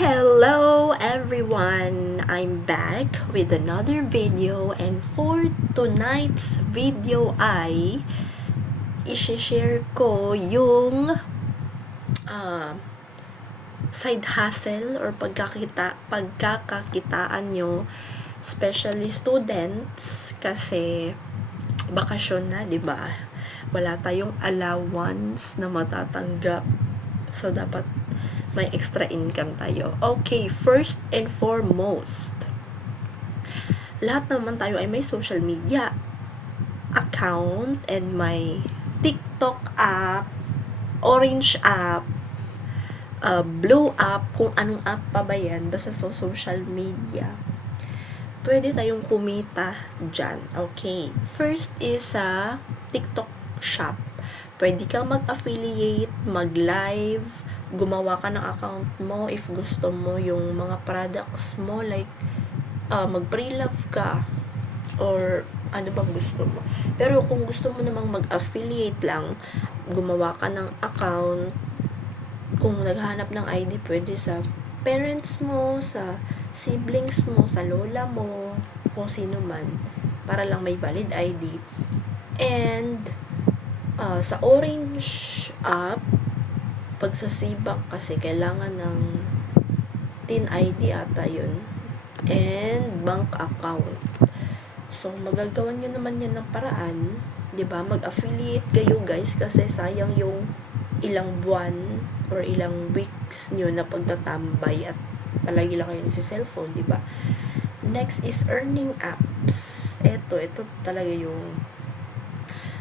Hello everyone! I'm back with another video, and for tonight's video ay i-share ko yung side hustle or pagkakakitaan nyo, especially students, kasi bakasyon na, di ba? Wala tayong allowance na matatanggap, so dapat may extra income tayo. Okay, first and foremost, lahat naman tayo ay may social media account and may TikTok app, Orange app, Blue app, kung anong app pa ba yan, basta sa social media. Pwede tayong kumita dyan. Okay, first is sa TikTok shop. Pwede kang mag-affiliate, mag-live, gumawa ka ng account mo if gusto mo yung mga products mo, like mag-pre-love ka or ano bang gusto mo. Pero kung gusto mo namang mag-affiliate lang, gumawa ka ng account, kung naghahanap ng ID, pwede sa parents mo, sa siblings mo, sa lola mo, kung sino man, para lang may valid ID. And sa Orange app, pag sa Sibank kasi kailangan ng TIN ID ata yun, and bank account. So magagawan nyo naman yan ng paraan, 'di ba? Mag-affiliate kayo guys, kasi sayang yung ilang buwan or ilang weeks nyo na pagtatambay at palagi lang kayo sa cellphone, 'di ba? Next is earning apps. Ito talaga yung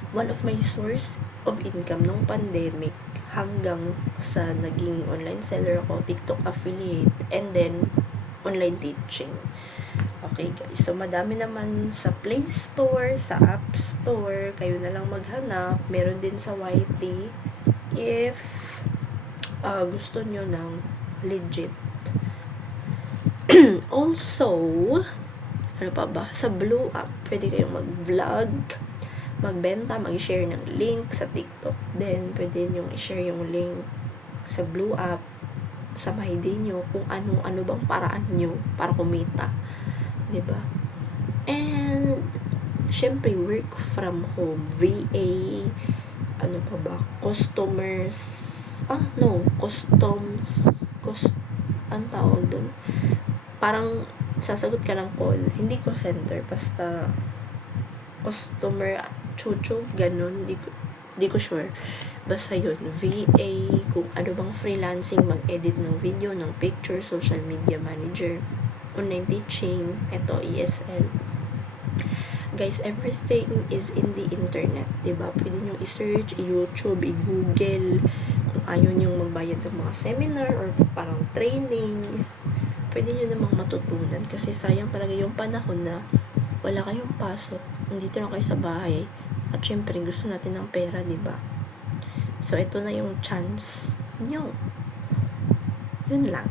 one of my source of income nung pandemic, hanggang sa naging online seller ako, TikTok affiliate, and then online teaching. Okay guys, so madami naman sa Play Store, sa App Store, kayo na lang maghanap. Meron din sa YT if gusto nyo ng legit. Also, ano pa ba? Sa Blue app, pwede kayong mag-vlog, magbenta, mag-share ng link sa TikTok. Then, pwede nyo i-share yung link sa Blue app, sa my day nyo, kung ano bang paraan nyo para kumita. Diba? And, syempre, work from home, VA, ano pa ba? Customs, ang tawag dun? Parang, sasagot ka ng call, hindi call center, basta customer chuchu, ganun, di ko sure. Basta yun, VA, kung ano bang freelancing, mag-edit ng video, ng picture, social media manager, online teaching, eto, ESL. Guys, everything is in the internet, diba? Pwede nyo i-search, i-YouTube, i-Google, kung ayaw nyo magbayad ng mga seminar or parang training, pwede nyo namang matutunan, kasi sayang talaga yung panahon na wala kayong pasok, nandito lang kayo sa bahay, at syempre gusto natin ng pera, diba? So ito na yung chance nyo. Yun lang.